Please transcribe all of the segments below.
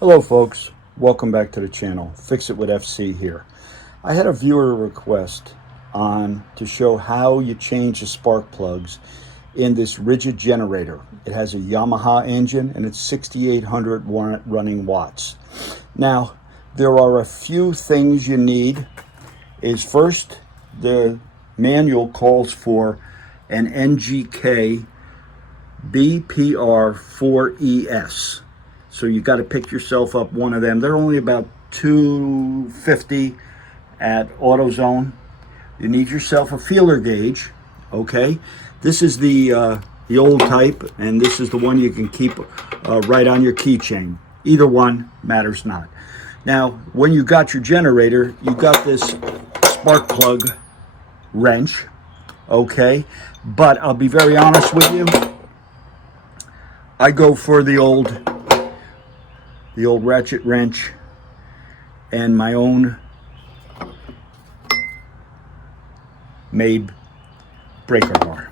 Hello folks, welcome back to the channel. Fix It with FC here. I had a viewer request on to show how you change the spark plugs in this Ridgid generator. It has a Yamaha engine and it's 6,800 running watts. Now, there are a few things you need. Is first, the manual calls for an NGK BPR4ES. So you got to pick yourself up one of them. They're only about $250 at AutoZone. You need yourself a feeler gauge. Okay, this is the old type, and this is the one you can keep right on your keychain. Either one matters not. Now, when you got your generator, you got this spark plug wrench. Okay, but I'll be very honest with you. I go for the old ratchet wrench and my own made breaker bar.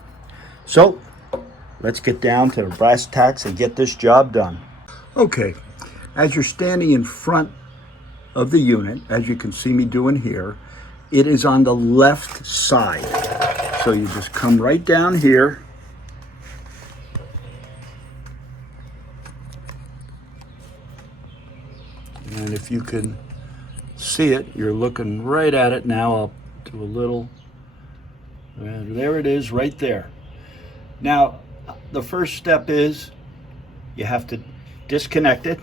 So let's get down to the brass tacks and get this job done. Okay, as you're standing in front of the unit, as you can see me doing here, it is on the left side. So you just come right down here. And if you can see it, you're looking right at it now. I'll do a little, and there it is right there. Now, the first step is you have to disconnect it.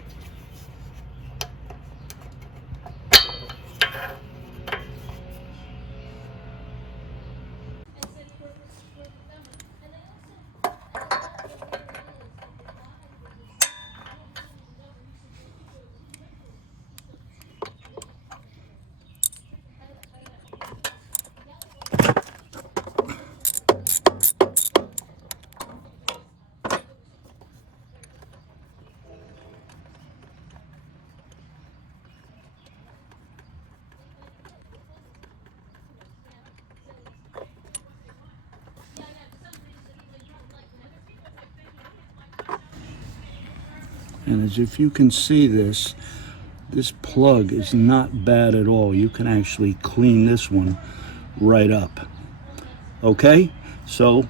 And as if you can see this plug is not bad at all. You can actually clean this one right up. Okay, so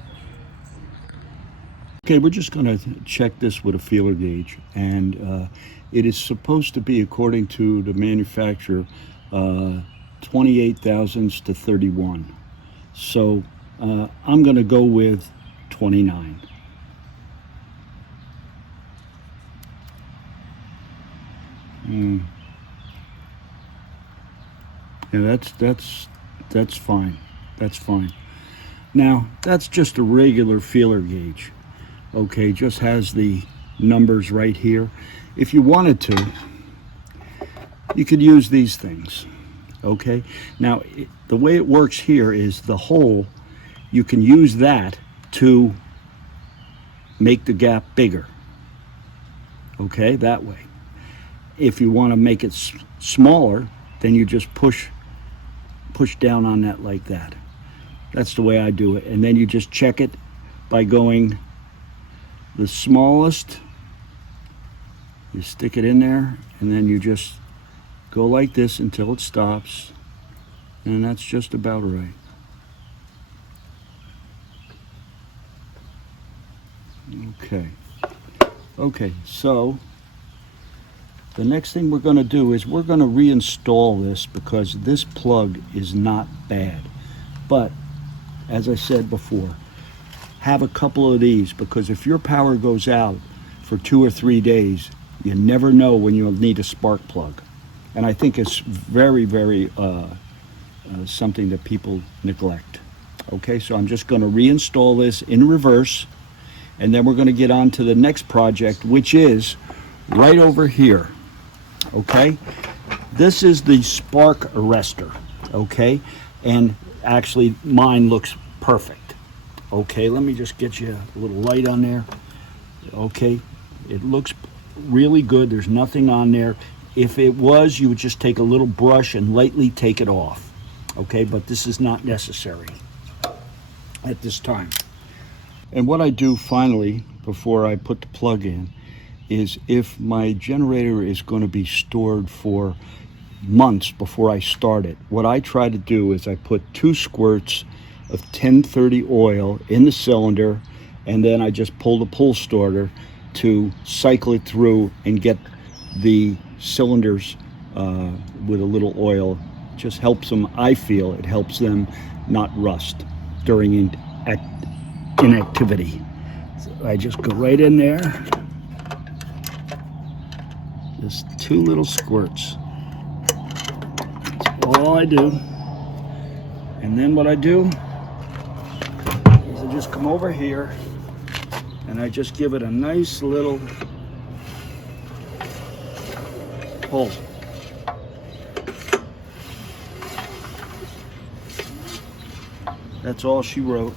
we're just going to check this with a feeler gauge, and it is supposed to be, according to the manufacturer, 28 thousandths to 31. So I'm going to go with 29. Yeah, that's fine. That's fine. Now, that's just a regular feeler gauge. Okay, just has the numbers right here. If you wanted to, you could use these things. Okay, now the way it works here is the hole, you can use that to make the gap bigger. Okay, that way. If you want to make it smaller, then you just push down on that like that. That's the way I do it. And then you just check it by going the smallest, you stick it in there, and then you just go like this until it stops, and that's just about right. Okay, so the next thing we're going to do is we're going to reinstall this, because this plug is not bad. But as I said before, have a couple of these, because if your power goes out for 2 or 3 days, you never know when you'll need a spark plug. And I think it's very, very something that people neglect. Okay, so I'm just going to reinstall this in reverse, and then we're going to get on to the next project, which is right over here. Okay, this is the spark arrestor. Okay, and actually mine looks perfect. Okay, let me just get you a little light on there. Okay, it looks really good. There's nothing on there. If it was, you would just take a little brush and lightly take it off. Okay, but this is not necessary at this time. And what I do finally, before I put the plug in, is if my generator is going to be stored for months before I start it, what I try to do is I put 2 squirts of 1030 oil in the cylinder, and then I just pull the pull starter to cycle it through and get the cylinders with a little oil. Just helps them, I feel it helps them not rust during inactivity. So I just go right in there, just 2 little squirts. That's all I do. And then what I do is I just come over here and I just give it a nice little pull. That's all she wrote.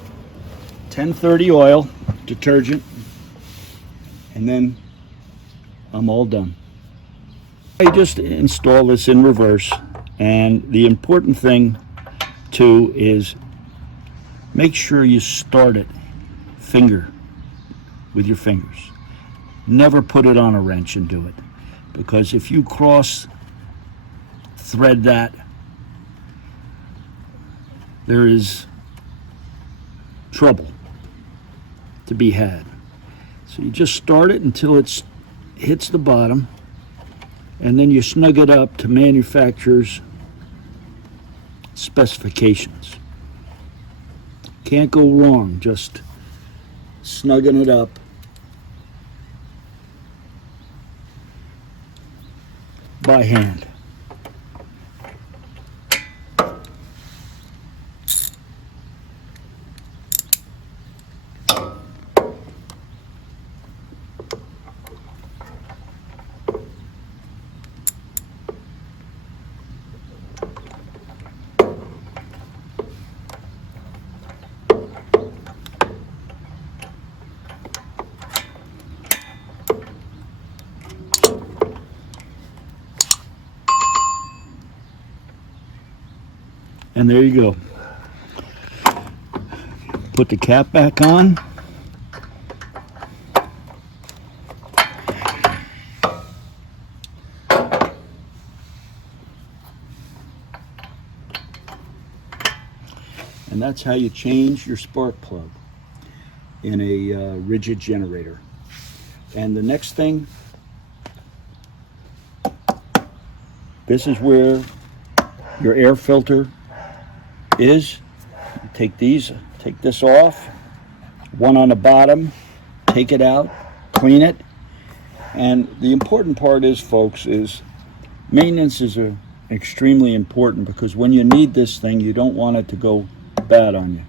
1030 oil, detergent, and then I'm all done. I just install this in reverse, and the important thing too is make sure you start it with your fingers. Never put it on a wrench and do it, because if you cross thread that, there is trouble to be had. So you just start it until it hits the bottom, and then you snug it up to manufacturer's specifications. Can't go wrong just snugging it up by hand. And there you go. Put the cap back on. And that's how you change your spark plug in a Ridgid generator. And the next thing, this is where your air filter is. Take this off, one on the bottom, take it out, clean it. And the important part is, folks, is maintenance is extremely important, because when you need this thing, you don't want it to go bad on you.